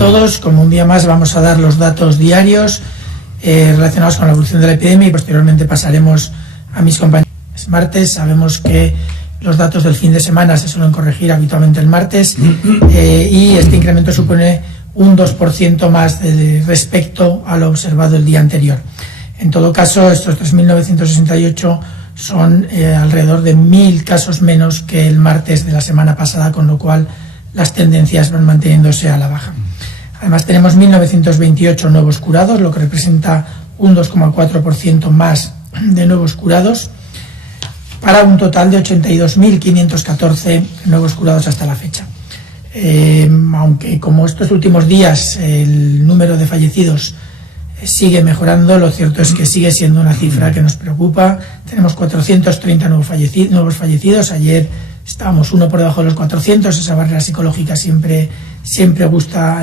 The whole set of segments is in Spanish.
todos. Como un día más vamos a dar los datos diarios relacionados con la evolución de la epidemia y posteriormente pasaremos a mis compañeros. Es martes, sabemos que los datos del fin de semana se suelen corregir habitualmente el martes y este incremento supone un 2% más respecto a lo observado el día anterior. En todo caso, estos 3.968 son alrededor de 1.000 casos menos que el martes de la semana pasada, con lo cual las tendencias van manteniéndose a la baja. Además, tenemos 1.928 nuevos curados, lo que representa un 2,4% más de nuevos curados, para un total de 82.514 nuevos curados hasta la fecha. Aunque como estos últimos días el número de fallecidos sigue mejorando, lo cierto es que sigue siendo una cifra que nos preocupa. Tenemos 430 nuevos fallecidos. Ayer estábamos uno por debajo de los 400, esa barrera psicológica siempre gusta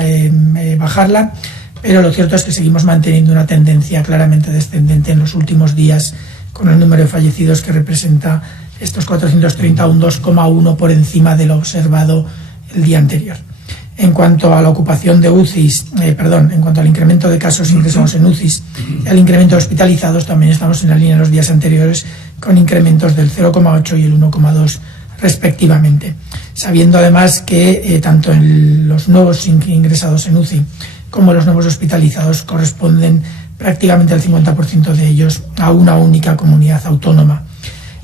bajarla, pero lo cierto es que seguimos manteniendo una tendencia claramente descendente en los últimos días, con el número de fallecidos que representa estos 430, un 2,1 por encima de lo observado el día anterior. En cuanto a la ocupación de UCIs, en cuanto al incremento de casos ingresados en UCIs y al incremento de hospitalizados, también estamos en la línea de los días anteriores, con incrementos del 0,8 y el 1,2 respectivamente. Sabiendo además que tanto en los nuevos ingresados en UCI como los nuevos hospitalizados corresponden prácticamente el 50% de ellos a una única comunidad autónoma.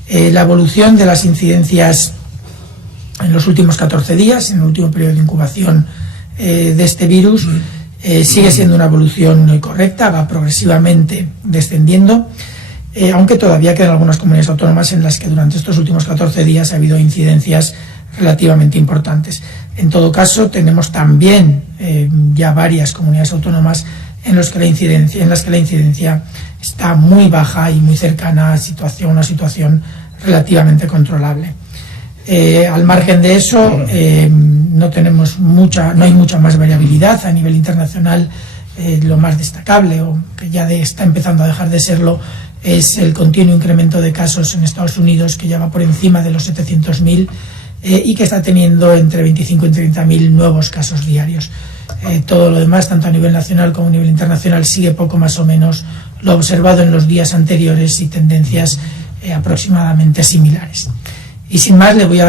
La evolución de las incidencias en los últimos 14 días, en el último periodo de incubación de este virus, sigue siendo una evolución correcta, va progresivamente descendiendo, aunque todavía quedan algunas comunidades autónomas en las que durante estos últimos 14 días ha habido incidencias relativamente importantes. En todo caso, tenemos también ya varias comunidades autónomas en las que la incidencia está muy baja y muy cercana a una situación relativamente controlable. Al margen de eso, no hay mucha más variabilidad a nivel internacional. Lo más destacable, o que ya está empezando a dejar de serlo, es el continuo incremento de casos en Estados Unidos, que ya va por encima de los 700.000 y que está teniendo entre 25 y 30.000 nuevos casos diarios. Todo lo demás, tanto a nivel nacional como a nivel internacional, sigue poco más o menos lo observado en los días anteriores y tendencias aproximadamente similares. Y sin más, le voy a